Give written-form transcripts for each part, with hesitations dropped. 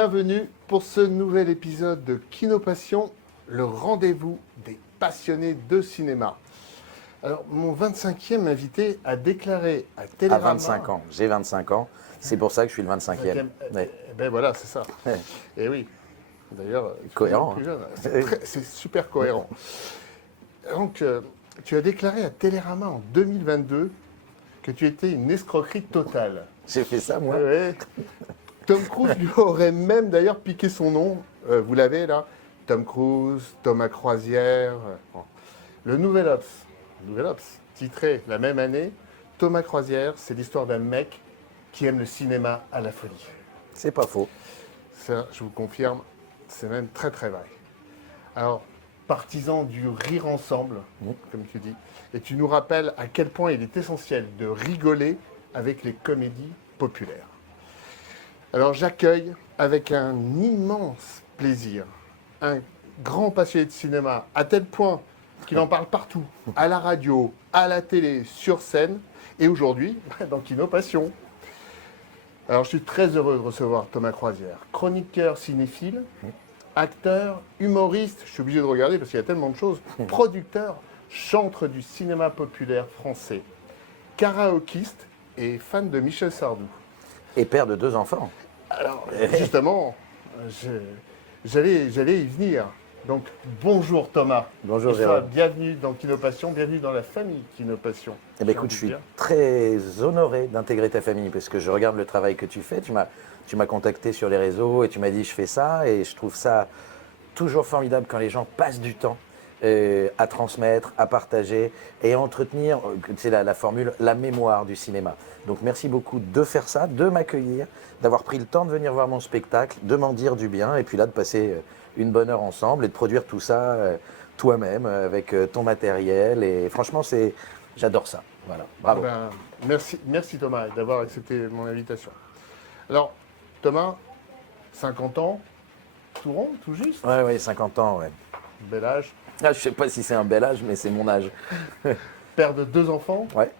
bienvenue pour ce nouvel épisode de Kinopassion, le rendez-vous des passionnés de cinéma. Alors, mon 25e invité a déclaré à Télérama... À 25 ans, j'ai 25 ans, c'est pour ça que je suis le 25e. Ouais. Ben voilà, c'est ça. Et oui, d'ailleurs, cohérent. Plus jeune. C'est super cohérent. Donc, tu as déclaré à Télérama en 2022 que tu étais une escroquerie totale. J'ai fait ça, moi. Ouais. Tom Cruise lui aurait même d'ailleurs piqué son nom. Vous l'avez là, Tom Cruise, Thomas Croisière. Bon. Le Nouvel Obs, titré la même année, Thomas Croisière, c'est l'histoire d'un mec qui aime le cinéma à la folie. C'est pas faux. Ça, je vous confirme, c'est même très très vrai. Alors, partisan du rire ensemble, comme tu dis, et tu nous rappelles à quel point il est essentiel de rigoler avec les comédies populaires. Alors j'accueille avec un immense plaisir un grand passionné de cinéma, à tel point qu'il en parle partout, à la radio, à la télé, sur scène, et aujourd'hui, dans Kinopassion. Alors je suis très heureux de recevoir Thomas Croisière, chroniqueur cinéphile, acteur, humoriste, je suis obligé de regarder parce qu'il y a tellement de choses, producteur, chantre du cinéma populaire français, karaokiste et fan de Michel Sardou. Et père de 2 enfants. Alors, justement, j'allais y venir. Donc, bonjour Thomas. Bonjour et toi, Jérôme. bienvenue dans Kinopassion, bienvenue dans la famille Kinopassion. Eh bien, écoute, je suis très honoré d'intégrer ta famille parce que je regarde le travail que tu fais. Tu m'as contacté sur les réseaux et tu m'as dit je fais ça et je trouve ça toujours formidable quand les gens passent du temps à transmettre, à partager et à entretenir, c'est la formule, la mémoire du cinéma. Donc merci beaucoup de faire ça, de m'accueillir, d'avoir pris le temps de venir voir mon spectacle, de m'en dire du bien et puis là de passer une bonne heure ensemble et de produire tout ça toi-même avec ton matériel et franchement j'adore ça. Voilà, bravo. Merci Thomas d'avoir accepté mon invitation. Alors Thomas, 50 ans, tout rond, tout juste. Ouais, 50 ans, ouais. Bel âge. Ah, je sais pas si c'est un bel âge, mais c'est mon âge. Père de 2 enfants. Ouais.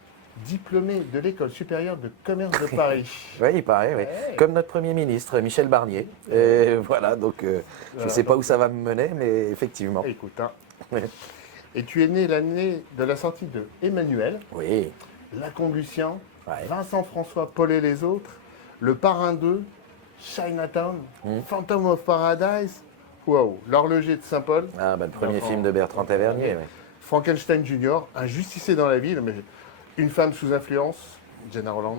Diplômé de l'École supérieure de commerce de Paris. Oui, il paraît, oui. Ouais. Comme notre Premier ministre, Michel Barnier. Et voilà, donc je ne sais pas où ça va me mener, mais effectivement. Écoute, hein. Et tu es né l'année de la sortie de Emmanuel, Oui. Lacombe Lucien, Ouais. Vincent François, Paul et les autres, Le Parrain 2, Chinatown, Phantom of Paradise, wow, L'Horloger de Saint-Paul, Ah, bah, le premier film de Bertrand Tavernier, oui. Frankenstein Junior, Un justicier dans la ville, mais Une femme sous influence, Jenna Roland,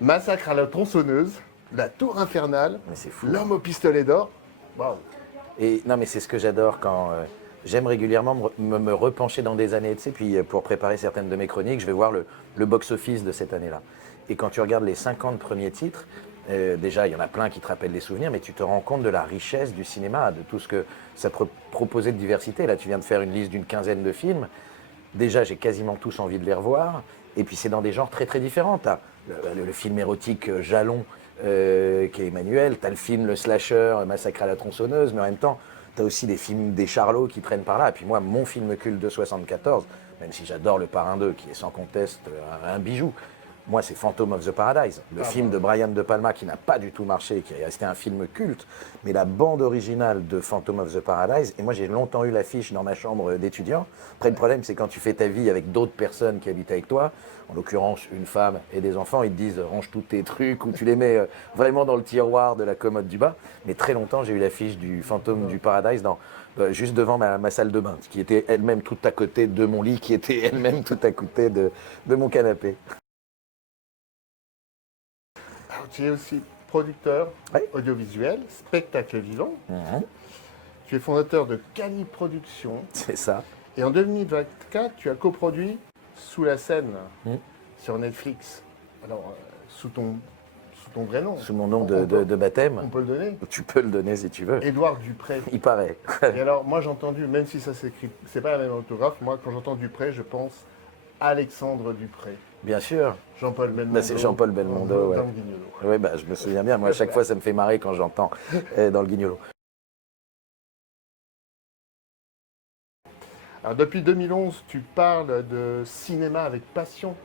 Massacre à la tronçonneuse, La Tour infernale, Mais c'est fou. L'homme au pistolet d'or. Waouh. Et non, mais c'est ce que j'adore quand j'aime régulièrement me repencher dans des années, tu sais, puis pour préparer certaines de mes chroniques, je vais voir le box-office de cette année-là. Et quand tu regardes les 50 premiers titres, déjà, il y en a plein qui te rappellent des souvenirs, mais tu te rends compte de la richesse du cinéma, de tout ce que ça proposait de diversité. Là, tu viens de faire une liste d'une quinzaine de films. Déjà, j'ai quasiment tous envie de les revoir. Et puis, c'est dans des genres très, très différents. Tu as le film érotique Jalon, qui est Emmanuel. Tu as le film, le slasher, Massacre à la tronçonneuse. Mais en même temps, tu as aussi des films des Charlots qui traînent par là. Et puis moi, mon film culte de 74, même si j'adore Le Parrain 2, qui est sans conteste un bijou, moi, c'est Phantom of the Paradise, le film de Brian De Palma qui n'a pas du tout marché, qui est resté un film culte, mais la bande originale de Phantom of the Paradise, et moi j'ai longtemps eu l'affiche dans ma chambre d'étudiant. Après, le problème, c'est quand tu fais ta vie avec d'autres personnes qui habitent avec toi, en l'occurrence une femme et des enfants, ils te disent range tous tes trucs, ou tu les mets vraiment dans le tiroir de la commode du bas. Mais très longtemps, j'ai eu l'affiche du Phantom du Paradise juste devant ma salle de bain, qui était elle-même tout à côté de mon lit, qui était elle-même tout à côté de mon canapé. Alors, tu es aussi producteur Oui. audiovisuel, spectacle vivant. Tu es fondateur de Cani Productions. C'est ça. Et en 2024, tu as coproduit Sous la scène sur Netflix. Alors, sous ton vrai nom. Sous mon nom de baptême. On peut le donner. Tu peux le donner si tu veux. Édouard Dupré. Il paraît. Et alors, moi j'ai entendu, même si ça s'écrit, c'est pas la même orthographe, moi quand j'entends Dupré, je pense Alexandre Dupré. Bien sûr. Jean-Paul Belmondo. Bah, c'est Jean-Paul Belmondo, ouais. Dans le Guignolo. Oui, bah, je me souviens bien. Moi, à chaque fois, ça me fait marrer quand j'entends dans le Guignolo. Alors, depuis 2011, tu parles de cinéma avec passion.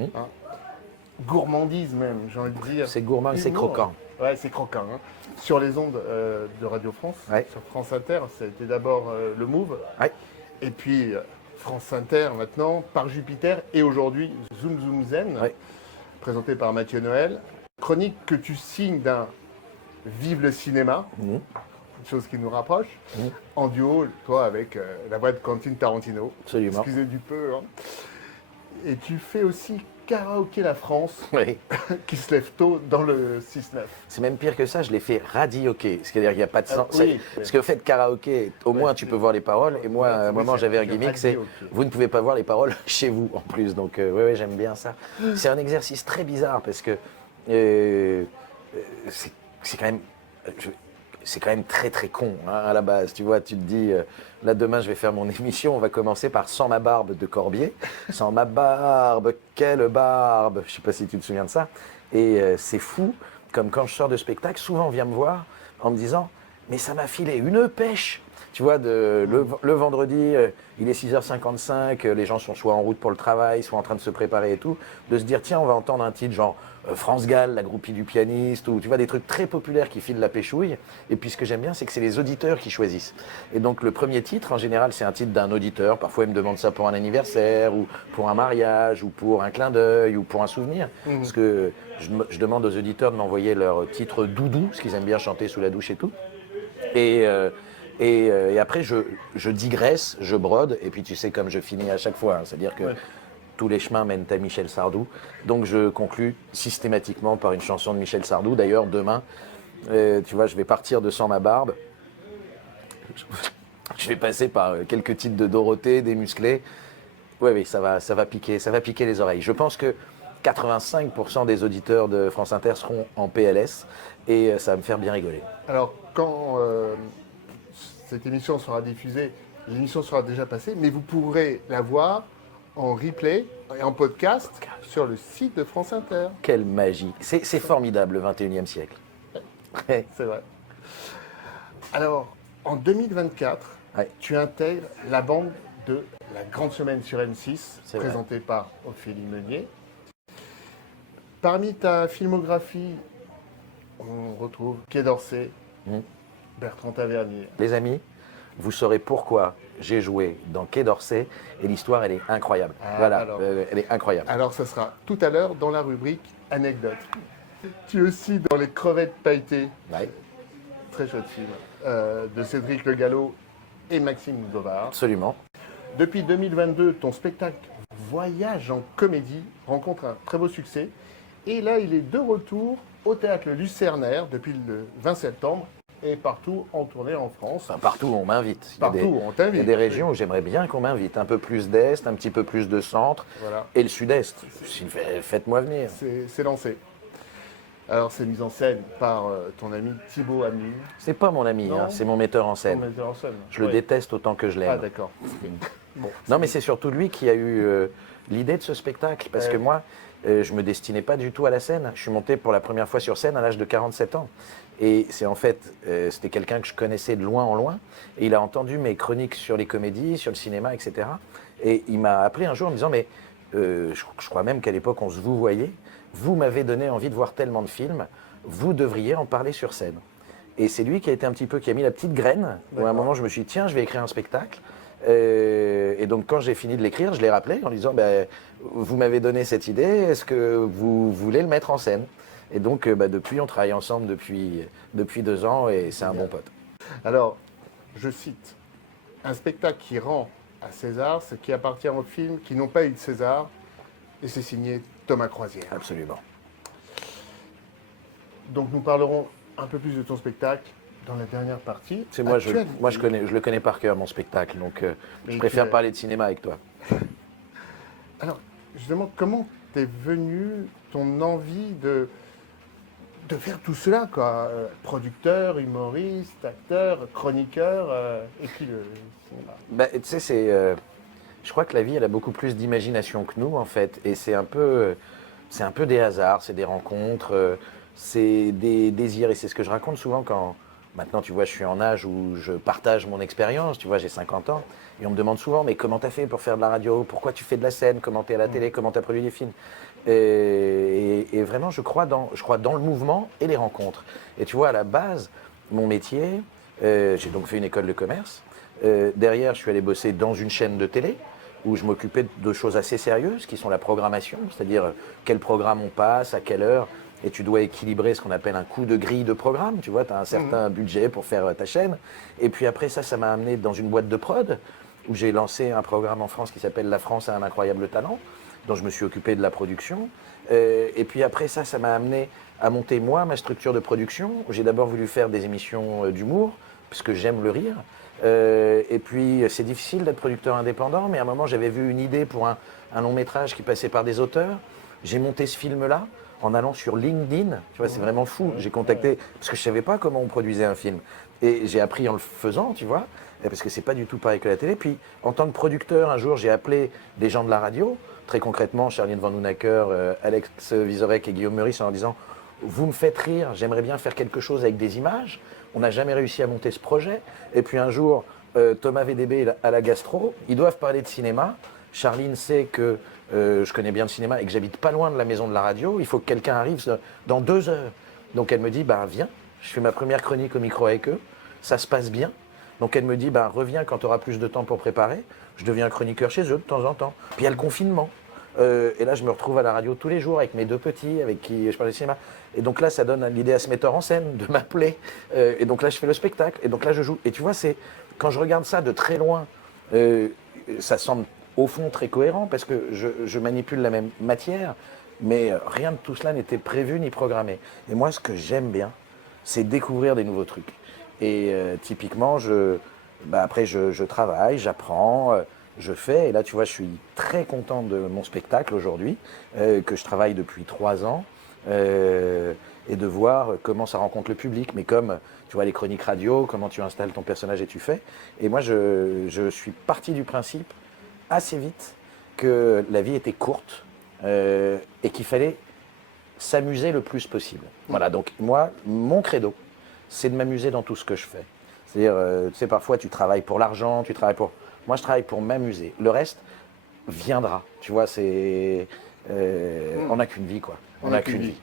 Hein. Gourmandise même, j'ai envie de dire. C'est gourmand et c'est Humour. croquant. Ouais, c'est croquant. Hein. Sur les ondes de Radio France, Ouais. sur France Inter, ça a été d'abord le Move. Ouais. Et puis France Inter maintenant, par Jupiter. Et aujourd'hui, Zoom Zoom Zen, Ouais. présenté par Mathieu Noël. Chronique que tu signes d'un Vive le cinéma, Mhm. une chose qui nous rapproche, Mhm. en duo, toi, avec la voix de Quentin Tarantino. Absolument. Excusez du peu. Hein. Et tu fais aussi Karaoké la France, Oui. qui se lève tôt dans le 6-9. C'est même pire que ça, je l'ai fait radioké. C'est-à-dire qu'il n'y a pas de sens. oui. Parce qu'au fait, karaoké, au moins tu peux voir les paroles. Et moi, à un moment, j'avais un gimmick, c'est radioké. vous ne pouvez pas voir les paroles chez vous en plus. Donc, ouais, j'aime bien ça. C'est un exercice très bizarre parce que c'est quand même. C'est quand même très très con hein, à la base. Tu vois, tu te dis, là demain je vais faire mon émission, on va commencer par Sans ma barbe de Corbier. Sans ma barbe, quelle barbe. Je sais pas si tu te souviens de ça. Et c'est fou, comme quand je sors de spectacle, souvent on vient me voir en me disant, mais ça m'a filé une pêche. Tu vois, le vendredi, il est 6h55, les gens sont soit en route pour le travail, soit en train de se préparer et tout, de se dire, tiens, on va entendre un titre genre France Gall, la groupie du pianiste, ou tu vois, des trucs très populaires qui filent la péchouille. Et puis ce que j'aime bien, c'est que c'est les auditeurs qui choisissent. Et donc le premier titre, en général, c'est un titre d'un auditeur. Parfois, il me demande ça pour un anniversaire, ou pour un mariage, ou pour un clin d'œil, ou pour un souvenir. Parce que je demande aux auditeurs de m'envoyer leur titre doudou, parce qu'ils aiment bien chanter sous la douche et tout. Et après, je digresse, je brode, et puis tu sais comme je finis à chaque fois, hein, c'est-à-dire que tous les chemins mènent à Michel Sardou. Donc je conclus systématiquement par une chanson de Michel Sardou. D'ailleurs, demain, tu vois, je vais partir de Sans ma barbe. Je vais passer par quelques titres de Dorothée, des Musclés. Oui, ça va piquer les oreilles. Je pense que 85% des auditeurs de France Inter seront en PLS, et ça va me faire bien rigoler. Alors, quand cette émission sera diffusée, l'émission sera déjà passée, mais vous pourrez la voir en replay et en podcast sur le site de France Inter. Quelle magie. C'est formidable, le 21e siècle. C'est vrai. Alors, en 2024, Ouais. tu intègres la bande de La Grande Semaine sur M6, C'est vrai. présentée par Ophélie Meunier. Parmi ta filmographie, on retrouve Quai d'Orsay, Bertrand Tavernier. Les amis, vous saurez pourquoi j'ai joué dans Quai d'Orsay, et l'histoire, elle est incroyable. Ah, voilà, alors. elle est incroyable. Alors, ce sera tout à l'heure dans la rubrique Anecdote. Tu es aussi dans Les Crevettes Pailletées, Ouais, très chouette film, de Cédric Le Gallo et Maxime Bovard. absolument. Depuis 2022, ton spectacle Voyage en comédie rencontre un très beau succès. Et là, il est de retour au théâtre Lucernaire depuis le 20 septembre et partout en tournée en France. Enfin, partout où on m'invite. Il y a Partout, on Il t'invite. y a des régions où j'aimerais bien qu'on m'invite. Un peu plus d'Est, un petit peu plus de Centre, Voilà, et le Sud-Est. Faites-moi venir. c'est lancé. Alors, c'est mis en scène par ton ami Thibaut Hamlin, C'est pas mon ami, Non. hein, c'est mon metteur en ton scène. metteur en scène. Je le Ouais. déteste autant que je Ah, l'aime. d'accord. Bon, Non, mais c'est surtout lui qui a eu l'idée de ce spectacle. Parce que moi, je me destinais pas du tout à la scène. Je suis monté pour la première fois sur scène à l'âge de 47 ans. Et c'est en fait, c'était quelqu'un que je connaissais de loin en loin. Et il a entendu mes chroniques sur les comédies, sur le cinéma, etc. Et il m'a appelé un jour en me disant, mais je crois même qu'à l'époque, on se vous voyait. Vous m'avez donné envie de voir tellement de films. Vous devriez en parler sur scène. Et c'est lui qui a été un petit peu, qui a mis la petite graine. Où à un D'accord. moment, je me suis dit, tiens, je vais écrire un spectacle. Et donc, quand j'ai fini de l'écrire, je l'ai rappelé en lui disant, ben, vous m'avez donné cette idée, est-ce que vous voulez le mettre en scène? Et donc, depuis, on travaille ensemble depuis 2 ans, et c'est un bon pote. alors, je cite, un spectacle qui rend à César ce qui appartient aux films qui n'ont pas eu de César, et c'est signé Thomas Croisière. Absolument. Donc nous parlerons un peu plus de ton spectacle dans la dernière partie. C'est moi, Actualité. je le connais par cœur, mon spectacle, donc Mais je préfère tu- parler de cinéma avec toi. Alors, justement, comment t'es venu ton envie de faire tout cela, quoi producteur, humoriste, acteur, chroniqueur, et puis le cinéma. Bah, tu sais, je crois que la vie, elle a beaucoup plus d'imagination que nous, en fait. Et c'est un peu des hasards, c'est des rencontres, c'est des désirs. Et c'est ce que je raconte souvent quand, maintenant, tu vois, je suis en âge où je partage mon expérience. Tu vois, j'ai 50 ans. Et on me demande souvent, mais comment t'as fait pour faire de la radio? Pourquoi tu fais de la scène? Comment t'es à la télé? Comment t'as produit des films? Et vraiment, je crois dans le mouvement et les rencontres. Et tu vois, à la base, mon métier, j'ai donc fait une école de commerce. Derrière, je suis allé bosser dans une chaîne de télé où je m'occupais de choses assez sérieuses, qui sont la programmation, c'est-à-dire quel programme on passe, à quelle heure, et tu dois équilibrer ce qu'on appelle un coût de grille de programme, tu vois, tu as un certain budget pour faire ta chaîne. Et puis après ça m'a amené dans une boîte de prod, où j'ai lancé un programme en France qui s'appelle La France a un incroyable talent, dont je me suis occupé de la production. Et puis après ça m'a amené à monter moi ma structure de production. J'ai d'abord voulu faire des émissions d'humour, puisque j'aime le rire. Et puis c'est difficile d'être producteur indépendant, mais à un moment j'avais vu une idée pour un long métrage qui passait par des auteurs. J'ai monté ce film-là en allant sur LinkedIn. Tu vois, c'est vraiment fou. J'ai contacté, parce que je ne savais pas comment on produisait un film. Et j'ai appris en le faisant, tu vois, parce que c'est pas du tout pareil que la télé. Puis en tant que producteur, un jour j'ai appelé des gens de la radio, très concrètement Charline Van Hoenacker, Alex Vizorek et Guillaume Meurice, en leur disant « Vous me faites rire, j'aimerais bien faire quelque chose avec des images ». On n'a jamais réussi à monter ce projet. Et puis un jour, Thomas VDB à la gastro, ils doivent parler de cinéma. Charline sait que je connais bien le cinéma et que j'habite pas loin de la maison de la radio. Il faut que quelqu'un arrive dans 2 heures. Donc elle me dit, bah, viens, je fais ma première chronique au micro avec eux. Ça se passe bien. Donc elle me dit, bah, reviens quand tu auras plus de temps pour préparer. Je deviens chroniqueur chez eux de temps en temps. Puis il y a le confinement. Et là, je me retrouve à la radio tous les jours avec mes 2 petits, avec qui je parle de cinéma. Et donc là, ça donne l'idée à ce metteur en scène de m'appeler. Et donc là, je fais le spectacle. Et donc là, je joue. Et tu vois, quand je regarde ça de très loin, ça semble au fond très cohérent parce que je manipule la même matière, mais rien de tout cela n'était prévu ni programmé. Et moi, ce que j'aime bien, c'est découvrir des nouveaux trucs. Et typiquement, après, je travaille, j'apprends. Je fais, et là tu vois, je suis très content de mon spectacle aujourd'hui, que je travaille depuis 3 ans, et de voir comment ça rencontre le public, mais comme tu vois les chroniques radio, comment tu installes ton personnage et tu fais. Et moi je suis parti du principe assez vite que la vie était courte et qu'il fallait s'amuser le plus possible. Voilà, donc moi, mon credo, c'est de m'amuser dans tout ce que je fais. C'est-à-dire, tu sais, parfois tu travailles pour l'argent, tu travailles pour... Moi, je travaille pour m'amuser. Le reste viendra. Tu vois, c'est... On n'a qu'une vie, quoi. On n'a qu'une vie.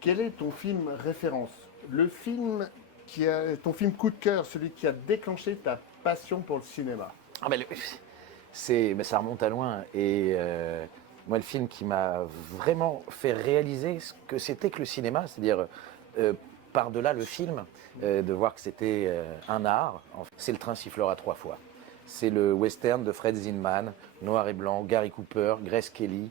Quel est ton film référence? Ton film coup de cœur, celui qui a déclenché ta passion pour le cinéma? Ah, mais ça remonte à loin. Et moi, le film qui m'a vraiment fait réaliser ce que c'était que le cinéma, c'est-à-dire... par-delà le film, de voir que c'était un art, c'est Le Train sifflera 3 fois. C'est le western de Fred Zinman, noir et blanc, Gary Cooper, Grace Kelly,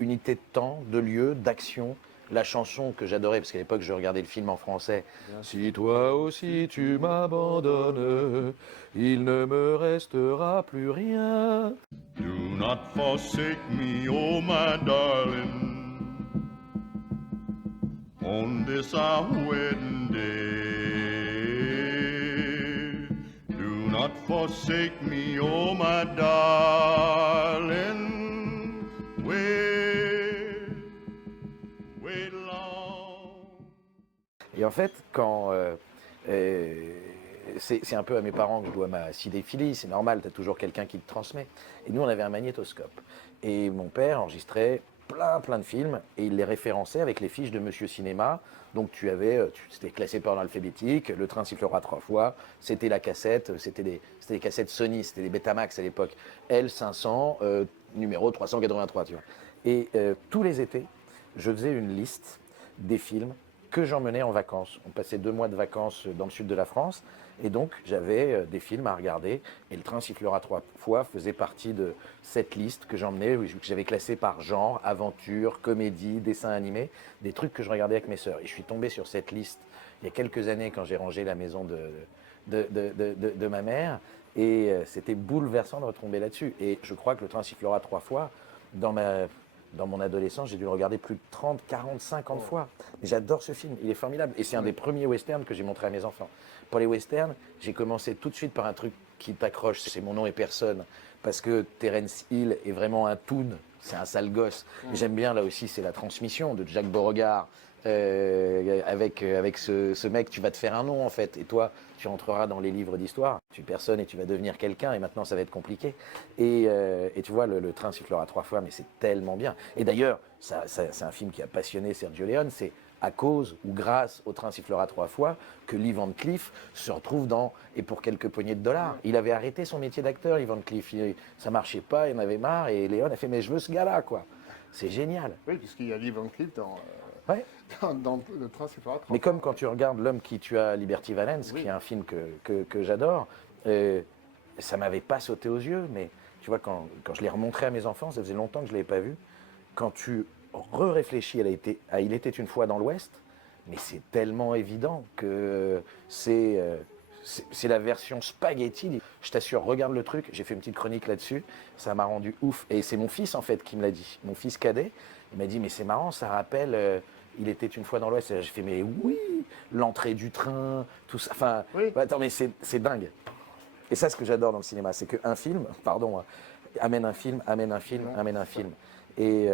unité de temps, de lieu, d'action. La chanson que j'adorais, parce qu'à l'époque je regardais le film en français. Si toi aussi tu m'abandonnes, il ne me restera plus rien. Do not forsake me, oh my darling. On this our wedding day, do not forsake me, oh my darling. Wait long. Et en fait, c'est un peu à mes parents que je dois ma cinéphilie, c'est normal, tu as toujours quelqu'un qui te transmet. Et nous, on avait un magnétoscope. Et mon père enregistrait plein de films et il les référençait avec les fiches de Monsieur Cinéma. Donc c'était classé par ordre alphabétique, Le Train sifflera 3 fois, c'était la cassette, c'était des cassettes Sony, c'était des Betamax à l'époque, L500, numéro 383, tu vois. Et tous les étés, je faisais une liste des films que j'emmenais en vacances. On passait 2 mois de vacances dans le sud de la France, et donc j'avais des films à regarder, et Le Train sifflera 3 fois faisait partie de cette liste que j'emmenais, que j'avais classée par genre, aventure, comédie, dessin animé, des trucs que je regardais avec mes sœurs. Et je suis tombé sur cette liste il y a quelques années quand j'ai rangé la maison de ma mère, et c'était bouleversant de retomber là-dessus. Et je crois que Le Train sifflera 3 fois, dans mon adolescence, j'ai dû le regarder plus de 30, 40, 50 fois. Mais j'adore ce film, il est formidable. Et c'est un des premiers westerns que j'ai montré à mes enfants. Pour les westerns, j'ai commencé tout de suite par un truc qui t'accroche, c'est Mon nom et personne. Parce que Terence Hill est vraiment un toon, c'est un sale gosse. J'aime bien, là aussi, c'est La transmission de Jacques Beauregard. avec ce mec, tu vas te faire un nom en fait. Et toi, tu entreras dans les livres d'histoire. Tu personnes et tu vas devenir quelqu'un. Et maintenant, ça va être compliqué. Et tu vois, le train sifflera 3 fois, mais c'est tellement bien. Et d'ailleurs, c'est un film qui a passionné Sergio Leone. C'est à cause ou grâce au train sifflera 3 fois que Lee Van Cleef se retrouve dans Et pour quelques poignées de dollars. Il avait arrêté son métier d'acteur, Lee Van Cleef. Ça marchait pas, il en avait marre. Et Leone a fait mais je veux ce gars-là, quoi. C'est génial. Oui, puisqu'il y a Lee Van Cleef dans, Ouais. dans le train sifflera 3 Mais comme quand tu regardes L'homme qui tua Liberty Valance, Oui. qui est un film que j'adore, ça m'avait pas sauté aux yeux, mais tu vois, quand je l'ai remontré à mes enfants, ça faisait longtemps que je ne l'avais pas vu, quand tu réfléchis à Il était une fois dans l'Ouest, mais c'est tellement évident que c'est la version spaghetti. Je t'assure, regarde le truc, j'ai fait une petite chronique là-dessus, ça m'a rendu ouf. Et c'est mon fils en fait qui me l'a dit, mon fils cadet, il m'a dit mais c'est marrant, ça rappelle Il était une fois dans l'Ouest. J'ai fait mais oui, l'entrée du train, tout ça. Enfin, Oui. attends mais c'est dingue. Et ça, ce que j'adore dans le cinéma, c'est qu'un film, pardon, hein, amène un film, amène un film, amène un film. Et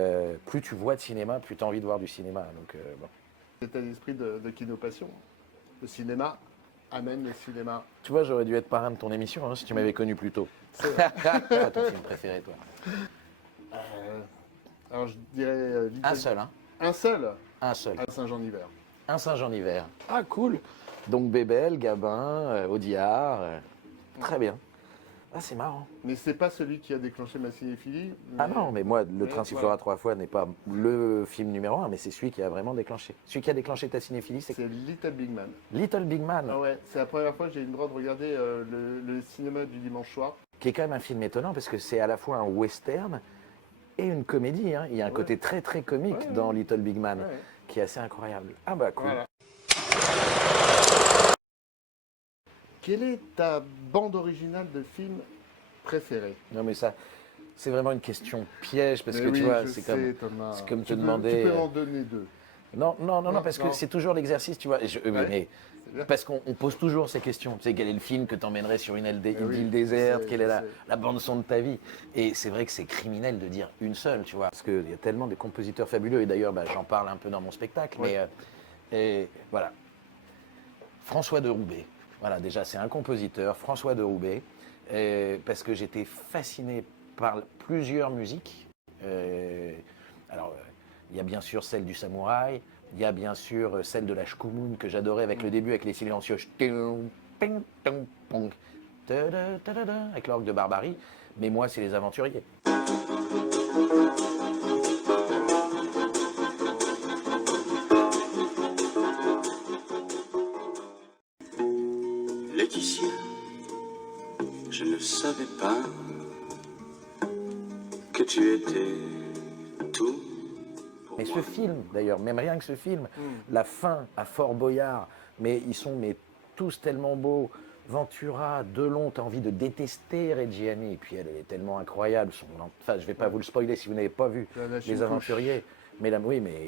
plus tu vois de cinéma, plus tu as envie de voir du cinéma. Donc, bon. L'état d'esprit de Kino Passion. Le cinéma amène le cinéma. Tu vois, j'aurais dû être parrain de ton émission hein, si tu m'avais connu plus tôt. C'est Pas ton film préféré, toi. Alors je dirais... Un seul, hein. Un seul Un seul. à Saint-Jean-d'Hiver. Un Saint-Jean-Hiver. Ah, cool. Donc Bébel, Gabin, Audiard. Très bien. Ah, c'est marrant. Mais c'est pas celui qui a déclenché ma cinéphilie. Ah non, mais moi, Le mais train sifflera voilà. 3 fois n'est pas le film numéro 1, mais c'est celui qui a vraiment déclenché. Celui qui a déclenché ta cinéphilie, c'est C'est Little Big Man. Little Big Man, Ah ouais, c'est la première fois que j'ai eu le droit de regarder le cinéma du dimanche soir. qui est quand même un film étonnant parce que c'est à la fois un western et une comédie. Hein. Il y a un côté très très comique Ouais, dans Little Big Man, Ouais. qui est assez incroyable. Ah bah cool. Voilà. Quelle est ta bande originale de film préférée? Non mais ça, c'est vraiment une question piège parce Mais que oui, tu vois, je c'est sais, comme... Thomas. c'est comme te Tu peux- demander, Tu peux m'en donner deux. Non, Non, parce non. que c'est toujours l'exercice, tu vois. Mais C'est bien. parce qu'on pose toujours ces questions. Tu sais, quel est le film que t'emmènerais sur une île, Eh oui, île déserte? c'est- Quelle est c'est- la bande-son de ta vie? Et c'est vrai que c'est criminel de dire une seule, tu vois. Parce qu'il y a tellement de compositeurs fabuleux. Et d'ailleurs, bah, j'en parle un peu dans mon spectacle. Ouais. Mais et voilà. François de Roubaix. Voilà, déjà, c'est un compositeur, François de Roubaix. Parce que j'étais fasciné par plusieurs musiques. Alors, il y a bien sûr celle du samouraï, il y a bien sûr celle de la shkumun que j'adorais avec le début, avec les silencieux, avec l'orgue de Barbarie. Mais moi, c'est les aventuriers. Laetitia, je ne savais pas que tu étais tout pour Mais moi. ce film, d'ailleurs, même rien que ce film, la fin à Fort Boyard, mais ils sont tous tellement beaux. Ventura, Delon, t'as envie de détester Reggiani, et puis elle est tellement incroyable. Enfin, je vais pas vous le spoiler si vous n'avez pas vu La Chine Les Aventuriers. Mais là, oui, mais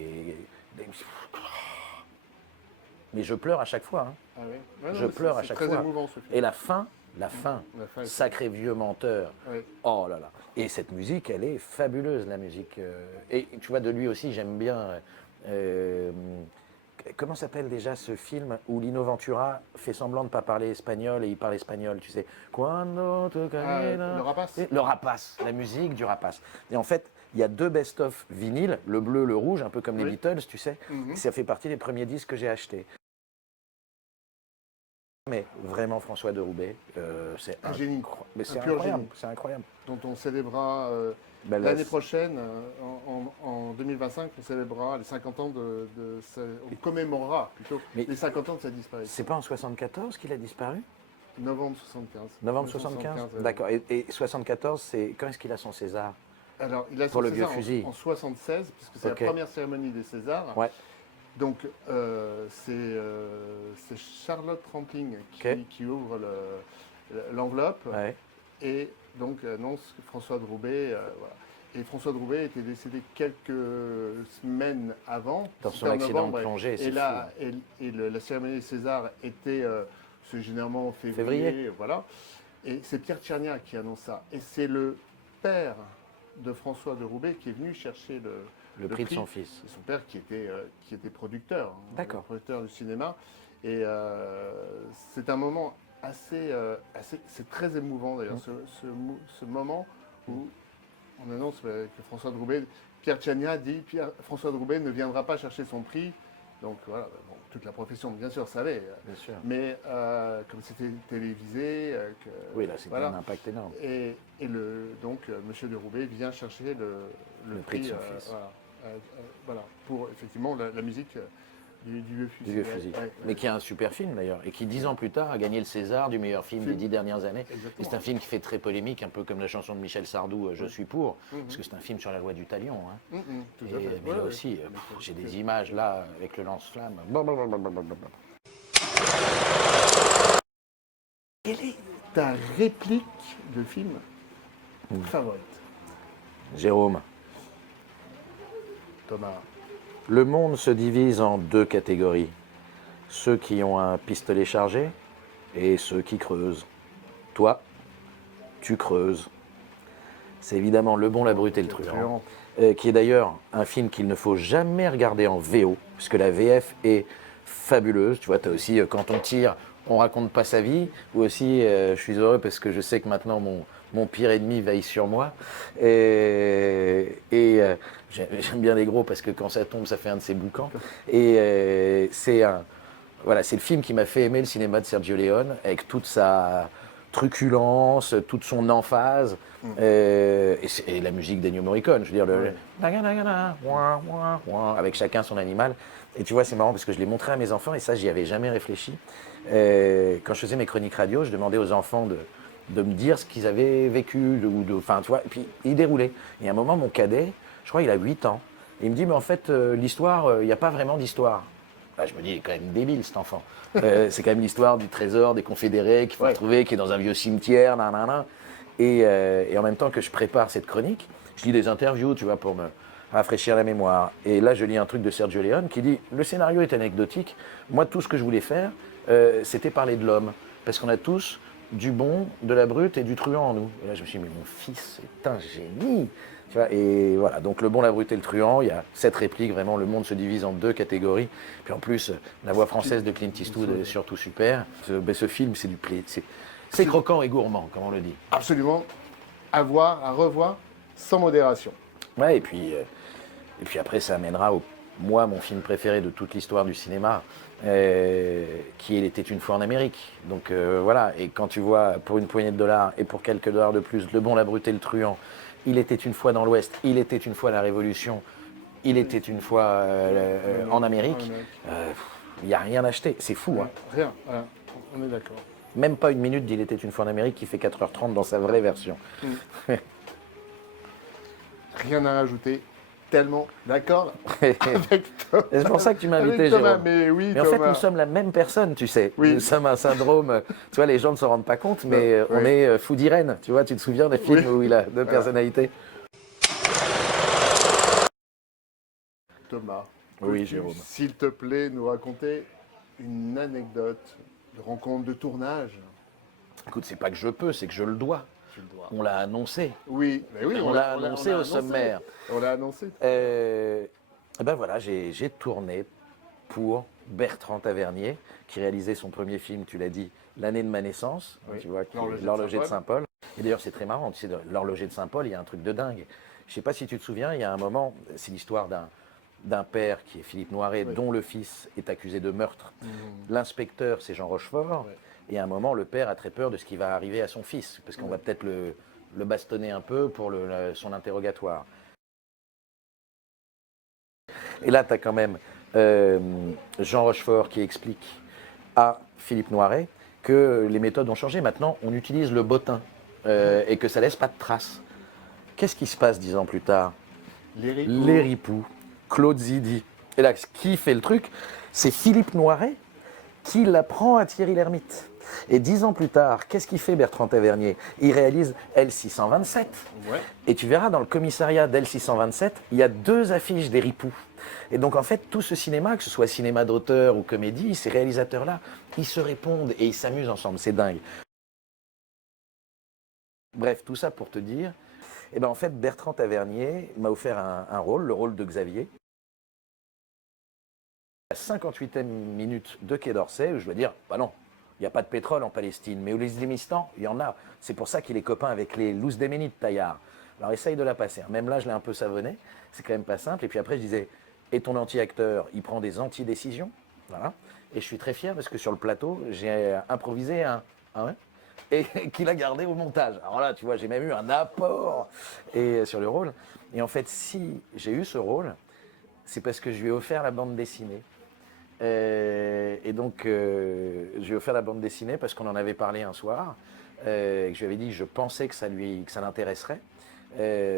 je pleure à chaque fois. Hein. Ah ouais. Ouais, non, Je mais pleure à c'est chaque très fois. émouvant ce film. Et la fin, La fin est sacré vieux menteur. Ouais. Oh là là. Et cette musique, elle est fabuleuse, la musique. Et tu vois, de lui aussi, j'aime bien. Comment s'appelle déjà ce film où Lino Ventura fait semblant de ne pas parler espagnol et il parle espagnol, tu sais. Cuando te caerá- Le Rapace. Et le Rapace, la musique du Rapace. Et en fait, il y a 2 best-of vinyles, le bleu, le rouge, un peu comme les Oui. Beatles, tu sais. Mhm. Ça fait partie des premiers disques que j'ai achetés. Mais vraiment, François de Roubaix, c'est Un génie. Mais c'est Un pur incroyable, génie. c'est incroyable. Dont on célébrera Ben, l'année là, prochaine, en 2025, on célébrera les 50 ans on commémorera plutôt Mais- les 50 ans de sa disparition. C'est pas en 74 qu'il a disparu? Novembre 75. Novembre 75. ouais. D'accord. Et 74, c'est quand est-ce qu'il a son César? Alors, il a son Pour le César vieux fusil. en 76, puisque c'est Ok. la première cérémonie des Césars. Ouais. Donc, c'est Charlotte Rampling Ok. qui ouvre l'enveloppe Ouais. et donc annonce François de Roubaix. Voilà. Et François de Roubaix était décédé quelques semaines avant. Dans c'était son en accident novembre, de plongée, c'est Et, là, la cérémonie des Césars était c'est généralement en février. Voilà. Et c'est Pierre Tchernia qui annonce ça. Et c'est le père de François de Roubaix qui est venu chercher le prix de son fils. C'est son père qui était producteur, D'accord. producteur du cinéma. Et c'est un moment c'est très émouvant d'ailleurs, ce moment où on annonce que François Droubet, Pierre Tchania dit François Droubet ne viendra pas chercher son prix. Donc voilà, bon, toute la profession bien sûr savait, Bien sûr. mais comme c'était télévisé, Oui, là, c'était un impact énorme. Et donc Monsieur de Roubaix vient chercher le prix de son fils. voilà, pour effectivement la musique du vieux fusil. Du vieux fusil. Ouais, Mais qui est un super film d'ailleurs, et qui 10 ans plus tard a gagné le César du meilleur film des 10 dernières années. Exactement. Et c'est un film qui fait très polémique, un peu comme la chanson de Michel Sardou, Je suis pour, parce que c'est un film sur la loi du talion. Hein. Tout Et, à fait. mais là aussi, j'ai des images là, avec le lance-flamme. Quelle est ta réplique de film favorite, Jérôme, Thomas? le monde se divise en 2 catégories. Ceux qui ont un pistolet chargé et ceux qui creusent. Toi, tu creuses. C'est évidemment Le Bon, la Brute et le Truand, qui est d'ailleurs un film qu'il ne faut jamais regarder en VO, puisque la VF est fabuleuse. Tu vois, tu as aussi Quand on tire, on raconte pas sa vie, ou aussi je suis heureux parce que je sais que maintenant mon pire ennemi veille sur moi. J'aime bien les gros parce que quand ça tombe, ça fait un de ses boucans. Et c'est le film qui m'a fait aimer le cinéma de Sergio Leone, avec toute sa truculence, toute son emphase, et la musique d'Ennio Morricone. Je veux dire, avec chacun son animal. Et tu vois, c'est marrant parce que je l'ai montré à mes enfants, et ça, j'y avais jamais réfléchi. Quand je faisais mes chroniques radio, je demandais aux enfants de me dire ce qu'ils avaient vécu, enfin, tu vois, et puis ils déroulaient. Et à un moment, mon cadet, je crois il a 8 ans, et il me dit, mais en fait, l'histoire, il n'y a pas vraiment d'histoire. Bah, je me dis, il est quand même débile cet enfant. C'est quand même l'histoire du trésor des confédérés qu'il faut retrouver, qui est dans un vieux cimetière, nanana. Et en même temps que je prépare cette chronique, je lis des interviews, tu vois, pour me rafraîchir la mémoire. Et là, je lis un truc de Sergio Leone qui dit, le scénario est anecdotique. Moi, tout ce que je voulais faire, c'était parler de l'homme. Parce qu'on a tous du bon, de la brute et du truand en nous. Et là, je me suis dit, mais mon fils est un génie. Tu vois, et voilà, donc Le Bon, la Brute et le Truand, il y a cette réplique, vraiment, le monde se divise en 2 catégories. Puis en plus, la voix française de Clint Eastwood est surtout super. Ce film, c'est du plaisir. C'est croquant et gourmand, comme on le dit. Absolument, à voir, à revoir, sans modération. Ouais, et puis après, ça amènera mon film préféré de toute l'histoire du cinéma, qui est Il était une fois en Amérique. Donc voilà, et quand tu vois, pour une poignée de dollars et pour quelques dollars de plus, Le Bon, la Brute et le Truand, Il était une fois dans l'Ouest, Il était une fois la Révolution, Il était une fois en Amérique, il n'y a rien acheté, c'est fou. Hein. Rien, voilà, on est d'accord. Même pas une minute d'Il était une fois en Amérique qui fait 4h30 dans sa vraie version. Rien à rajouter. Tellement d'accord avec Thomas. C'est pour ça que tu m'as invité, Avec Thomas, Jérôme. mais oui, Mais en fait, Thomas. nous sommes la même personne, tu sais. Oui. Nous sommes un syndrome. Tu vois, les gens ne se rendent pas compte, mais on est fou d'Irène. Tu vois, tu te souviens des films où il a 2 personnalités? Thomas, Oui, peux-tu, Jérôme. s'il te plaît, nous raconter une anecdote de rencontre, de tournage? Écoute, c'est pas que je peux, c'est que je le dois. Tu le dois. On l'a annoncé. Oui, mais oui, On l'a annoncé au sommaire. On l'a annoncé. Ben voilà, j'ai tourné pour Bertrand Tavernier, qui réalisait son premier film, tu l'as dit, l'année de ma naissance, Oui. tu vois, qui est L'Horloger de L'Horloger de Saint-Paul. Saint-Paul. Et d'ailleurs, c'est très marrant, tu sais, dans L'Horloger de Saint-Paul, il y a un truc de dingue. Je sais pas si tu te souviens, il y a un moment, c'est l'histoire d'un père qui est Philippe Noiret, Oui. dont le fils est accusé de meurtre. L'inspecteur, c'est Jean Rochefort. Ouais. Et à un moment, le père a très peur de ce qui va arriver à son fils, parce qu'on va peut-être le bastonner un peu pour son interrogatoire. Et là, tu as quand même Jean Rochefort qui explique à Philippe Noiret que les méthodes ont changé. Maintenant, on utilise le bottin et que ça laisse pas de traces. Qu'est-ce qui se passe 10 ans plus tard? Les ripoux, Claude Zidi. Et là, qui fait le truc? C'est Philippe Noiret qui l'apprend à Thierry Lhermitte. Et 10 ans plus tard, qu'est-ce qu'il fait Bertrand Tavernier? Il réalise L627. Ouais. Et tu verras dans le commissariat d'L627, il y a 2 affiches des ripoux. Et donc en fait, tout ce cinéma, que ce soit cinéma d'auteur ou comédie, ces réalisateurs-là, ils se répondent et ils s'amusent ensemble. C'est dingue. Bref, tout ça pour te dire Et ben en fait, Bertrand Tavernier m'a offert un rôle, le rôle de Xavier. À la 58e minute de Quai d'Orsay, où je dois dire, bah non, il n'y a pas de pétrole en Palestine, mais au Lézimistan, il y en a. C'est pour ça qu'il est copain avec les Louz Demeni de Taillard. Alors essaye de la passer. Même là, je l'ai un peu savonné, c'est quand même pas simple. Et puis après, je disais, et ton anti-acteur, il prend des anti-décisions. Voilà. Et je suis très fier parce que sur le plateau, j'ai improvisé et qu'il a gardé au montage. Alors là, tu vois, j'ai même eu un apport sur le rôle. Et en fait, si j'ai eu ce rôle, c'est parce que je lui ai offert la bande dessinée. Et donc, je lui ai offert la bande dessinée parce qu'on en avait parlé un soir. Et que je lui avais dit que je pensais que ça l'intéresserait.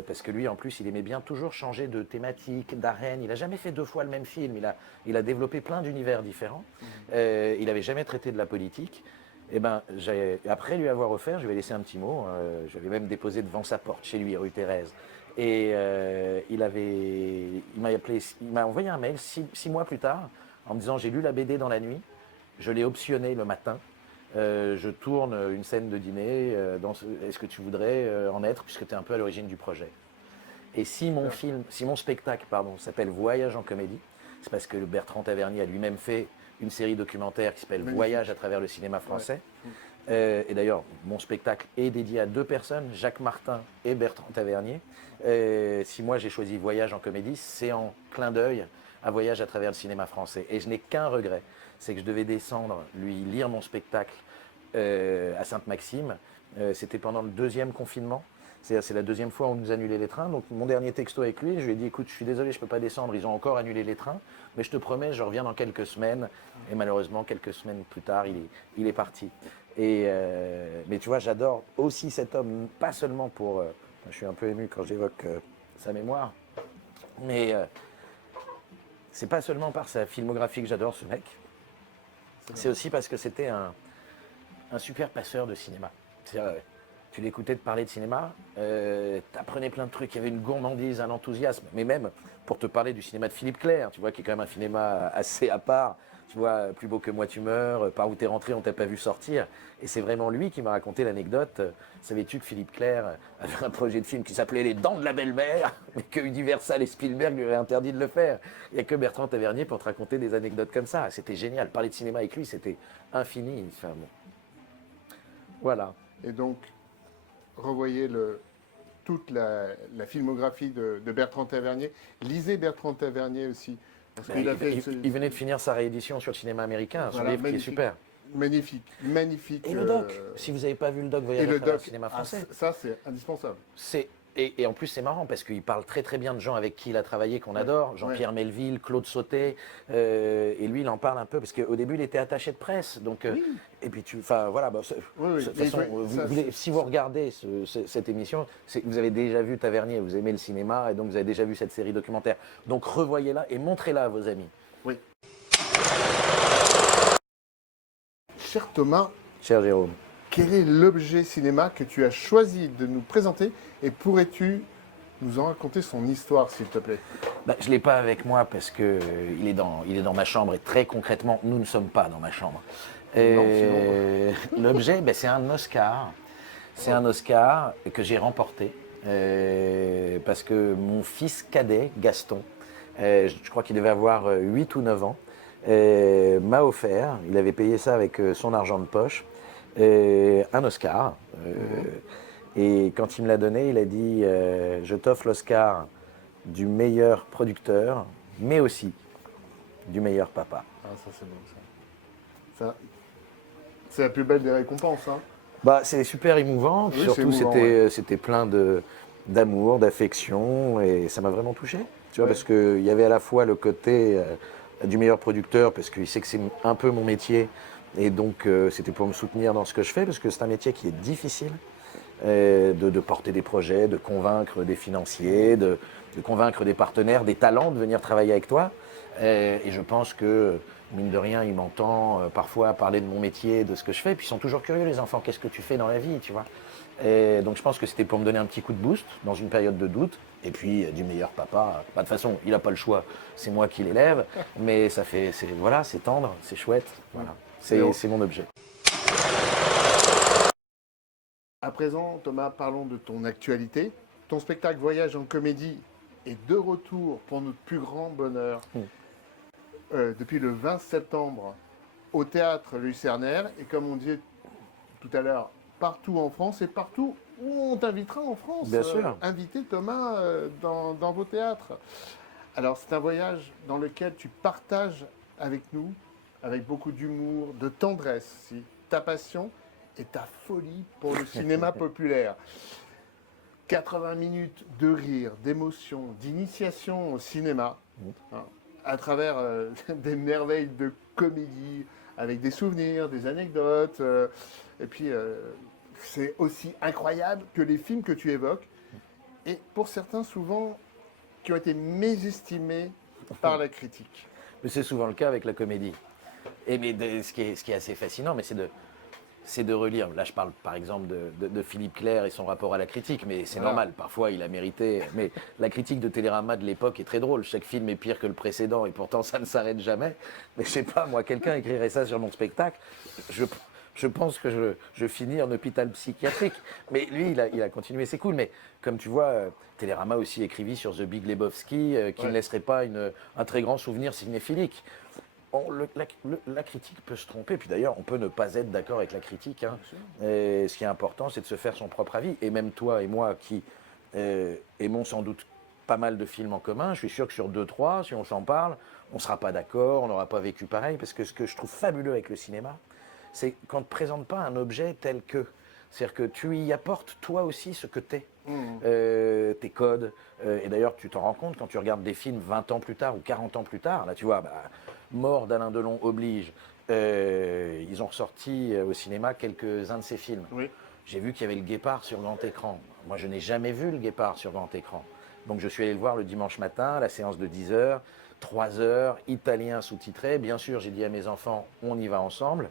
Parce que lui, en plus, il aimait bien toujours changer de thématique, d'arène. Il n'a jamais fait 2 fois le même film. Il a développé plein d'univers différents. Il n'avait jamais traité de la politique. Et ben, après lui avoir offert, je lui ai laissé un petit mot. Je l'avais même déposé devant sa porte, chez lui, rue Thérèse. Et il m'a envoyé un mail 6 mois plus tard en me disant j'ai lu la BD dans la nuit, je l'ai optionné le matin. Je tourne une scène de dîner, est-ce que tu voudrais en être, puisque tu es un peu à l'origine du projet. Et si mon spectacle s'appelle Voyage en comédie, c'est parce que Bertrand Tavernier a lui-même fait une série documentaire qui s'appelle Voyage à travers le cinéma français. Ouais. Et d'ailleurs, mon spectacle est dédié à 2 personnes, Jacques Martin et Bertrand Tavernier. Si moi j'ai choisi Voyage en comédie, c'est en clin d'œil à Voyage à travers le cinéma français. Et je n'ai qu'un regret, c'est que je devais descendre, lui lire mon spectacle à Sainte-Maxime. C'était pendant le 2e confinement. C'est la 2e fois où on nous annulait les trains. Donc mon dernier texto avec lui, je lui ai dit, écoute, je suis désolé, je ne peux pas descendre, ils ont encore annulé les trains, mais je te promets, je reviens dans quelques semaines. Et malheureusement, quelques semaines plus tard, il est parti. Mais tu vois, j'adore aussi cet homme, pas seulement pour... je suis un peu ému quand j'évoque sa mémoire, mais c'est pas seulement par sa filmographie que j'adore ce mec, c'est aussi parce que c'était un super passeur de cinéma. Tu l'écoutais te parler de cinéma, t'apprenais plein de trucs, il y avait une gourmandise, un enthousiasme, mais même pour te parler du cinéma de Philippe Clair, tu vois, qui est quand même un cinéma assez à part, tu vois, Plus beau que moi tu meurs, Par où t'es rentré, on t'a pas vu sortir, et c'est vraiment lui qui m'a raconté l'anecdote. Savais-tu que Philippe Clair avait un projet de film qui s'appelait Les Dents de la belle-mère, mais que Universal et Spielberg lui auraient interdit de le faire. Il n'y a que Bertrand Tavernier pour te raconter des anecdotes comme ça, c'était génial, parler de cinéma avec lui, c'était infini. Enfin, bon. Voilà. Et donc, revoyez toute la filmographie de Bertrand Tavernier. Lisez Bertrand Tavernier aussi. Parce il venait de finir sa réédition sur le cinéma américain, son livre qui est super. Magnifique, magnifique. Et le doc, si vous n'avez pas vu le doc Voyage à travers le cinéma français. Ça, c'est indispensable. Et en plus, c'est marrant parce qu'il parle très très bien de gens avec qui il a travaillé, qu'on adore. Jean-Pierre Melville, Claude Sautet. Et lui, il en parle un peu parce qu'au début, il était attaché de presse. Donc, et puis, voilà. De toute façon, si vous regardez cette émission, vous avez déjà vu Tavernier, vous aimez le cinéma et donc vous avez déjà vu cette série documentaire. Donc, revoyez-la et montrez-la à vos amis. Oui. Cher Thomas. Cher Jérôme. Quel est l'objet cinéma que tu as choisi de nous présenter et pourrais-tu nous en raconter son histoire, s'il te plaît? Je ne l'ai pas avec moi parce qu'il est dans ma chambre et très concrètement, nous ne sommes pas dans ma chambre. L'objet, c'est un Oscar. C'est un Oscar que j'ai remporté parce que mon fils cadet, Gaston, je crois qu'il devait avoir 8 ou 9 ans, m'a offert, il avait payé ça avec son argent de poche, un Oscar. Et quand il me l'a donné, il a dit je t'offre l'Oscar du meilleur producteur, mais aussi du meilleur papa. Ah, ça c'est bon ça. C'est la plus belle des récompenses. C'est super émouvant. Oui, surtout, émouvant, c'était plein d'amour, d'affection, et ça m'a vraiment touché. Tu vois, parce qu'il y avait à la fois le côté du meilleur producteur, parce qu'il sait que c'est un peu mon métier. Et donc, c'était pour me soutenir dans ce que je fais, parce que c'est un métier qui est difficile, de porter des projets, de convaincre des financiers, de convaincre des partenaires, des talents de venir travailler avec toi. Et je pense que, mine de rien, il m'entend parfois parler de mon métier, de ce que je fais. Puis ils sont toujours curieux, les enfants, qu'est-ce que tu fais dans la vie, tu vois. Et donc je pense que c'était pour me donner un petit coup de boost dans une période de doute. Et puis, du meilleur papa, de toute façon, il n'a pas le choix, c'est moi qui l'élève. Mais ça fait, c'est tendre, c'est chouette, voilà. C'est mon objet. À présent, Thomas, parlons de ton actualité. ton spectacle Voyage en comédie est de retour pour notre plus grand bonheur depuis le 20 septembre au théâtre Lucernaire. Et comme on disait tout à l'heure, partout en France et partout où on t'invitera en France. Bien sûr. Inviter Thomas dans vos théâtres. Alors c'est un voyage dans lequel tu partages avec nous, avec beaucoup d'humour, de tendresse aussi, ta passion et ta folie pour le cinéma populaire. 80 minutes de rire, d'émotion, d'initiation au cinéma, hein, à travers des merveilles de comédie, avec des souvenirs, des anecdotes. Et puis, c'est aussi incroyable que les films que tu évoques, et pour certains souvent, qui ont été mésestimés par la critique. Mais c'est souvent le cas avec la comédie. Et mais ce qui est assez fascinant, mais c'est de relire. Là, je parle par exemple de Philippe Clair et son rapport à la critique, mais c'est normal. Parfois, il a mérité. Mais la critique de Télérama de l'époque est très drôle. Chaque film est pire que le précédent et pourtant, ça ne s'arrête jamais. Mais je sais pas, moi, quelqu'un écrirait ça sur mon spectacle. Je pense que je finis en hôpital psychiatrique. Mais lui, il a continué, c'est cool. Mais comme tu vois, Télérama aussi écrivit sur The Big Lebowski, qui ne laisserait pas un très grand souvenir cinéphilique. La critique peut se tromper, puis d'ailleurs, on peut ne pas être d'accord avec la critique. Hein. Et ce qui est important, c'est de se faire son propre avis. Et même toi et moi, qui aimons sans doute pas mal de films en commun, je suis sûr que sur 2-3, si on s'en parle, on ne sera pas d'accord, on n'aura pas vécu pareil, parce que ce que je trouve fabuleux avec le cinéma, c'est qu'on ne te présente pas un objet tel que. C'est-à-dire que tu y apportes toi aussi ce que t'es, tes codes. Et d'ailleurs, tu t'en rends compte quand tu regardes des films 20 ans plus tard ou 40 ans plus tard. Là, tu vois, Mort d'Alain Delon oblige. Ils ont ressorti au cinéma quelques-uns de ces films. Oui. J'ai vu qu'il y avait le Guépard sur grand écran. Moi, je n'ai jamais vu le Guépard sur grand écran. Donc, je suis allé le voir le dimanche matin, la séance de 10 heures, 3 heures, italien sous-titré. Bien sûr, j'ai dit à mes enfants, on y va ensemble.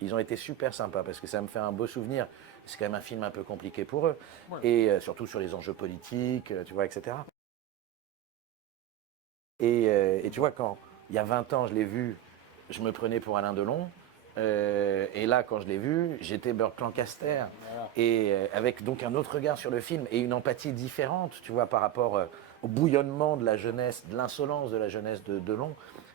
Ils ont été super sympas parce que ça me fait un beau souvenir. C'est quand même un film un peu compliqué pour eux. Ouais. Et surtout sur les enjeux politiques, tu vois, etc. Et tu vois, quand il y a 20 ans, je l'ai vu, je me prenais pour Alain Delon. Et là, quand je l'ai vu, j'étais Burt Lancaster. Voilà. Et avec donc un autre regard sur le film et une empathie différente, tu vois, par rapport au bouillonnement de la jeunesse, de l'insolence de la jeunesse de Delon.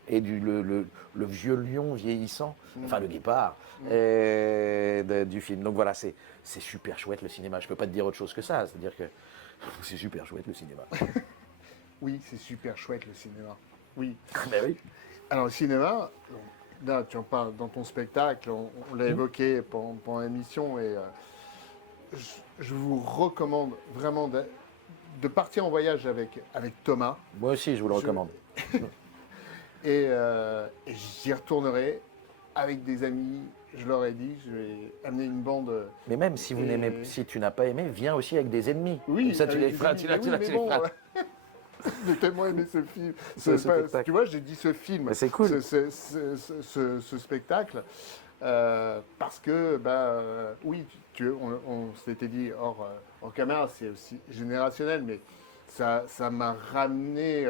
Et le vieux lion vieillissant, enfin le guépard du film. Donc voilà, c'est super chouette le cinéma. Je ne peux pas te dire autre chose que ça. C'est-à-dire que c'est super chouette le cinéma. Oui, c'est super chouette le cinéma. Oui. Ben oui. Alors le cinéma, là tu en parles dans ton spectacle, on l'a évoqué pendant l'émission et je vous recommande vraiment de partir en voyage avec Thomas. Moi aussi, je vous le recommande. Et j'y retournerai avec des amis. Je leur ai dit, je vais amener une bande. Mais même si si tu n'as pas aimé, viens aussi avec des ennemis. Oui, ça tu les feras, J'ai tellement aimé ce film. Tu vois, j'ai dit ce film. C'est cool. Ce spectacle. Parce que, oui, on s'était dit hors caméra, c'est aussi générationnel, mais ça m'a ramené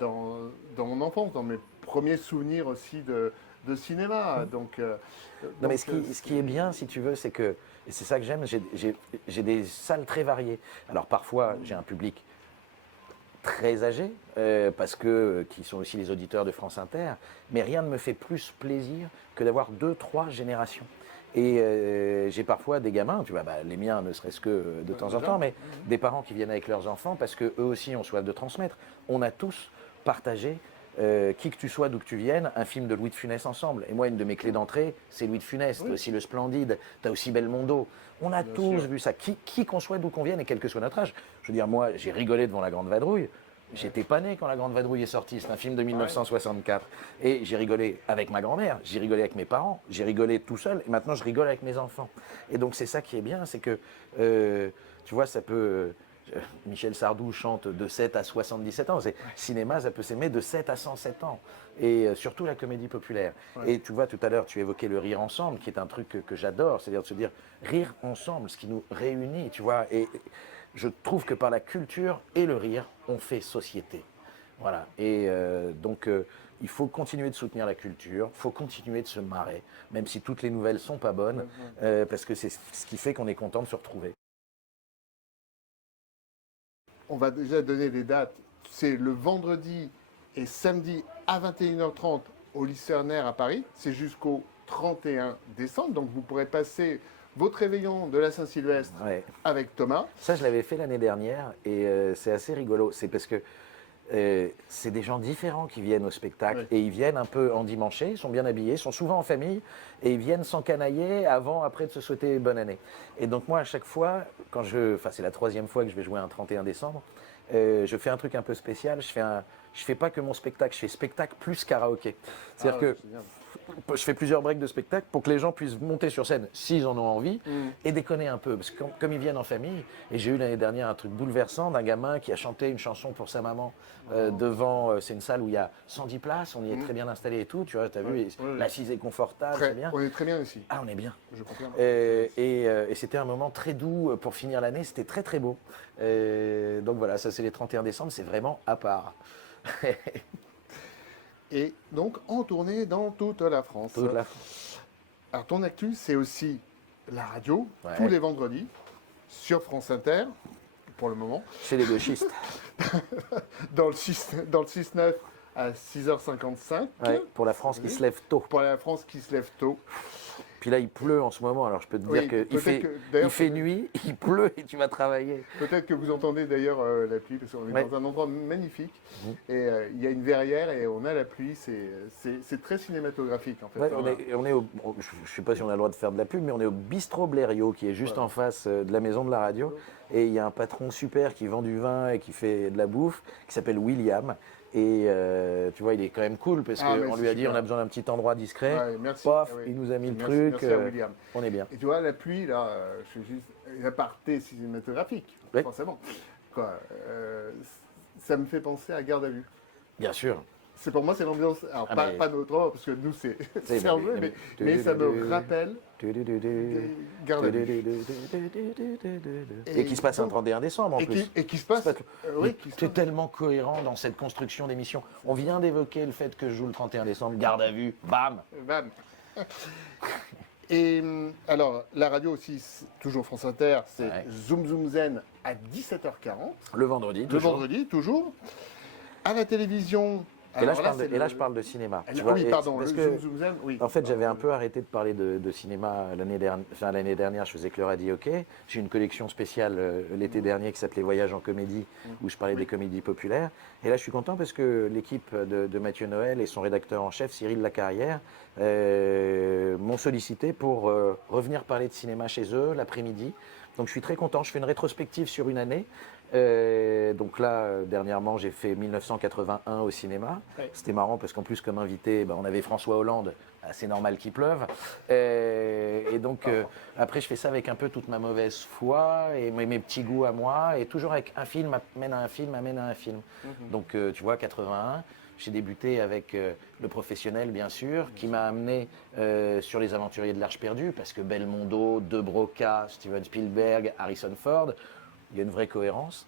dans mon enfance, dans mes premiers souvenirs aussi de cinéma. Donc, non, mais ce qui est bien, si tu veux, c'est que, et c'est ça que j'aime, j'ai des salles très variées. Alors parfois, j'ai un public très âgés, qui sont aussi les auditeurs de France Inter, mais rien ne me fait plus plaisir que d'avoir 2-3 générations. Et j'ai parfois des gamins, tu vois, les miens ne serait-ce que de temps en temps, mais des parents qui viennent avec leurs enfants parce qu'eux aussi ont soif de transmettre. On a tous partagé, qui que tu sois, d'où que tu viennes, un film de Louis de Funès ensemble. Et moi, une de mes clés d'entrée, c'est Louis de Funès. T'as aussi Le Splendide, t'as aussi Belmondo. On a tous vu ça, qui qu'on soit, d'où qu'on vienne, et quel que soit notre âge. Je veux dire, moi, j'ai rigolé devant La Grande Vadrouille. J'étais pas né quand La Grande Vadrouille est sortie, c'est un film de 1964. Et j'ai rigolé avec ma grand-mère, j'ai rigolé avec mes parents, j'ai rigolé tout seul, et maintenant je rigole avec mes enfants. Et donc c'est ça qui est bien, c'est que, tu vois, ça peut... Michel Sardou chante de 7 à 77 ans. Cinéma, ça peut s'aimer de 7 à 107 ans. Et surtout la comédie populaire. Ouais. Et tu vois, tout à l'heure, tu évoquais le rire ensemble, qui est un truc que j'adore. C'est-à-dire de se dire, rire ensemble, ce qui nous réunit, tu vois. Et je trouve que par la culture et le rire, on fait société. Voilà. Et donc, il faut continuer de soutenir la culture, il faut continuer de se marrer, même si toutes les nouvelles sont pas bonnes, parce que c'est ce qui fait qu'on est content de se retrouver. on va déjà donner les dates. C'est le vendredi et samedi à 21h30 au Lycéernaire à Paris. C'est jusqu'au 31 décembre. Donc vous pourrez passer votre réveillon de la Saint-Sylvestre Ouais. avec Thomas. Ça, je l'avais fait l'année dernière et c'est assez rigolo. C'est parce que c'est des gens différents qui viennent au spectacle Oui. et ils viennent un peu endimanchés, ils sont bien habillés, ils sont souvent en famille et ils viennent s'encanailler avant, après de se souhaiter bonne année. Et donc moi, à chaque fois, c'est la 3e fois que je vais jouer un 31 décembre, je fais un truc un peu spécial. Je fais pas que mon spectacle, je fais spectacle plus karaoké. C'est-à-dire que Génial. je fais plusieurs breaks de spectacle pour que les gens puissent monter sur scène s'ils en ont envie et déconner un peu. Parce que comme ils viennent en famille, et j'ai eu l'année dernière un truc bouleversant d'un gamin qui a chanté une chanson pour sa maman devant, c'est une salle où il y a 110 places, on y est très bien installé et tout, tu vois, t'as vu, Oui. l'assise est confortable, Très- c'est bien. on est très bien ici, Ah, on est bien. je confirme. Et c'était un moment très doux pour finir l'année, c'était très très beau. Donc voilà, ça c'est les 31 décembre, c'est vraiment à part. Et donc en tournée dans toute la France. Toute la- Alors ton actu, c'est aussi la radio, Ouais. tous les vendredis, sur France Inter, pour le moment, Chez les gauchistes. dans le 6-9 à 6h55, Ouais, pour la France qui se lève tôt. pour la France qui se lève tôt. Puis là, il pleut en ce moment, alors je peux te Oui, dire qu'il peut-être fait, que, d'ailleurs, il fait nuit, il pleut et tu vas travailler. Peut-être que vous entendez d'ailleurs la pluie, parce qu'on est Ouais. dans un endroit magnifique, Mhm. et il y a une verrière et on a la pluie, c'est très cinématographique en fait. Ouais, hein. je ne sais pas si on a le droit de faire de la pub, mais on est au Bistrot Blériot, qui est juste Voilà. en face de la maison de la radio. Et il y a un patron super qui vend du vin et qui fait de la bouffe, qui s'appelle William. Et tu vois, il est quand même cool, parce Ah, mais qu'on c'est lui a dit super. on a besoin d'un petit endroit discret. Ouais, merci. Paf, Ah oui. il nous a mis le Merci- truc, merci à William. on est bien. Et tu vois, la pluie, là, je suis juste. Il aparté cinématographique, Oui. forcément. Quoi, ça me fait penser à Garde à vue. Bien sûr. C'est pour moi, c'est l'ambiance. Alors, Ah, pas, mais- pas notre, parce que nous, c'est C'est- c'est un jeu, mais ça me rappelle Garde à vue. Et qui se passe un donc- 31 décembre en Et plus. qui se passe. C'est pas- oui, qui se C'est passe. tellement cohérent dans cette construction d'émission. On vient d'évoquer le fait que je joue le 31 décembre, garde à vue, bam. Bam. Et alors, la radio aussi, c'est toujours France Inter, c'est Ouais. Zoom Zoom Zen à 17h40, Le vendredi, le toujours. vendredi, toujours. À la télévision. Et là, alors je c'est parle de cinéma. Ah, tu vois, oui, et pardon, parce le que, Zoom Zoom Zen, oui. en fait, j'avais un peu arrêté de parler de cinéma l'année dernière. Enfin, l'année dernière, je faisais que le radio hockey. J'ai eu une collection spéciale l'été dernier qui s'appelait Voyage en comédie, où je parlais des comédies populaires. Et là, je suis content parce que l'équipe de Mathieu Noël et son rédacteur en chef, Cyril Lacarrière, m'ont sollicité pour revenir parler de cinéma chez eux l'après-midi. Donc je suis très content, je fais une rétrospective sur une année. Donc là, dernièrement, j'ai fait 1981 au cinéma. Ouais. C'était marrant parce qu'en plus, comme invité, on avait François Hollande. C'est normal qu'il pleuve. Et donc, après, je fais ça avec un peu toute ma mauvaise foi et mes petits goûts à moi. Et toujours avec un film amène à un film, amène à un film. Donc, tu vois, 81. J'ai débuté avec Le Professionnel, bien sûr, qui m'a amené sur Les Aventuriers de l'Arche perdue, parce que Belmondo, De Broca, Steven Spielberg, Harrison Ford, il y a une vraie cohérence.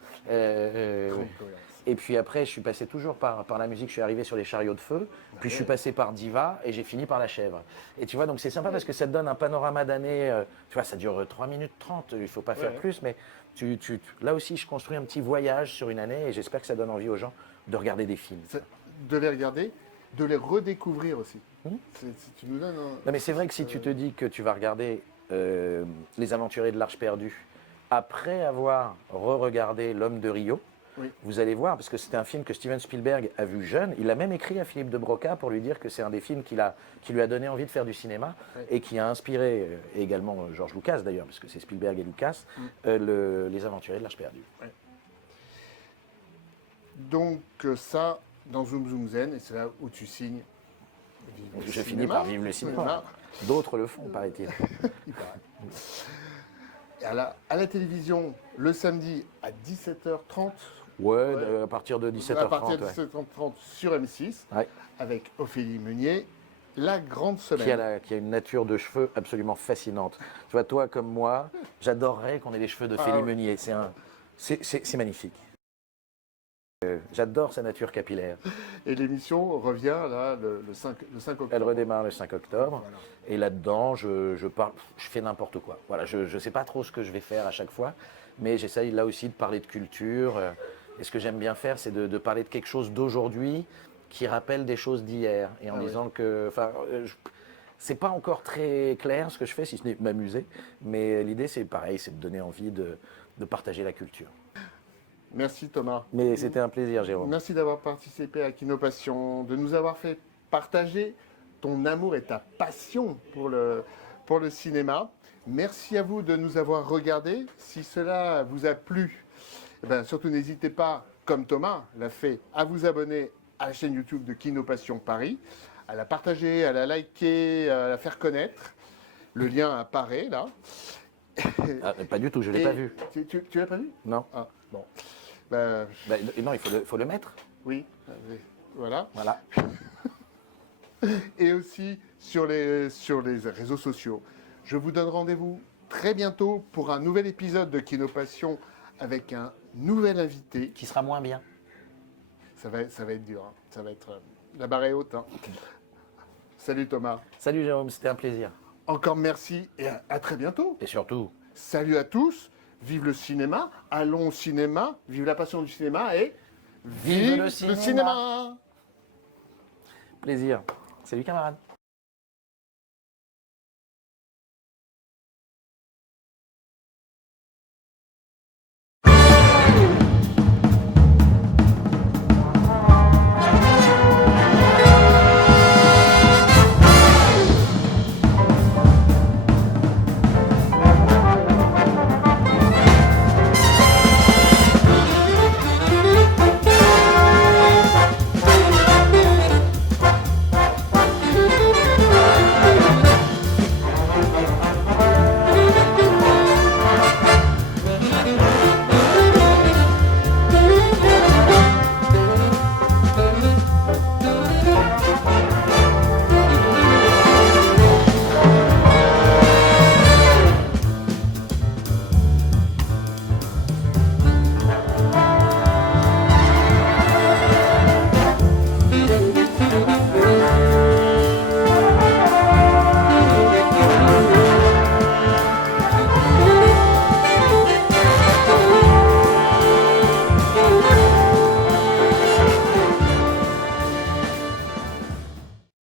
Et puis après, je suis passé toujours par la musique, je suis arrivé sur Les Chariots de Feu, puis je suis passé par Diva, et j'ai fini par La Chèvre. Et tu vois, donc c'est sympa parce que ça te donne un panorama d'année, tu vois, ça dure 3 minutes 30, il ne faut pas faire plus, mais là aussi, je construis un petit voyage sur une année, et j'espère que ça donne envie aux gens de regarder des films. De les regarder, de les redécouvrir aussi. Tu nous donnes un... Non mais c'est vrai que si tu te dis que tu vas regarder Les Aventuriers de l'Arche perdue après avoir re-regardé L'Homme de Rio, Oui. vous allez voir, parce que c'était un film que Steven Spielberg a vu jeune, il a même écrit à Philippe de Broca pour lui dire que c'est un des films qui lui a donné envie de faire du cinéma et qui a inspiré, et également George Lucas d'ailleurs, parce que c'est Spielberg et Lucas, Les Aventuriers de l'Arche perdue. Donc ça, dans Zoom Zoom Zen, et c'est là où tu signes. Vive le Je cinéma. finis par vivre le cinéma. D'autres le font, paraît-il. Il paraît. Et à la télévision, le samedi à 17h30, Ouais, à partir de 17h30. à partir de ouais. 17h30 sur M6, Ouais. avec Ophélie Meunier, La Grande Qui Semaine. a une nature de cheveux absolument fascinante. Tu vois, toi comme moi, j'adorerais qu'on ait les cheveux de Félix oui. Meunier. C'est magnifique. J'adore sa nature capillaire. Et l'émission revient là le 5 octobre. Elle redémarre le 5 octobre. Voilà. Et là-dedans, je parle, je fais n'importe quoi. Voilà, je ne sais pas trop ce que je vais faire à chaque fois, mais j'essaye là aussi de parler de culture. Et ce que j'aime bien faire, c'est de parler de quelque chose d'aujourd'hui qui rappelle des choses d'hier. Et en disant que, c'est pas encore très clair ce que je fais, si ce n'est m'amuser. Mais l'idée, c'est pareil, c'est de donner envie de partager la culture. Merci Thomas. Mais c'était un plaisir, Jérôme. Merci d'avoir participé à Kinopassion, de nous avoir fait partager ton amour et ta passion pour le cinéma. Merci à vous de nous avoir regardés. Si cela vous a plu, surtout n'hésitez pas, comme Thomas l'a fait, à vous abonner à la chaîne YouTube de Kinopassion Paris, à la partager, à la liker, à la faire connaître. Le lien apparaît là. Ah, pas du tout, je ne l'ai pas vu. Tu l'as pas vu? Non. Ah, bon. Non, il faut le mettre. Oui, voilà. Voilà. Et aussi sur les réseaux sociaux. Je vous donne rendez-vous très bientôt pour un nouvel épisode de Kinopassion avec un nouvel invité. Qui sera moins bien. Ça va être dur. Hein. Ça va être la barre est haute. Hein. Salut Thomas. Salut Jérôme, c'était un plaisir. Encore merci et à très bientôt. Et surtout, Salut à tous. Vive le cinéma. Allons au cinéma. Vive la passion du cinéma et vive le cinéma. plaisir. Salut camarades.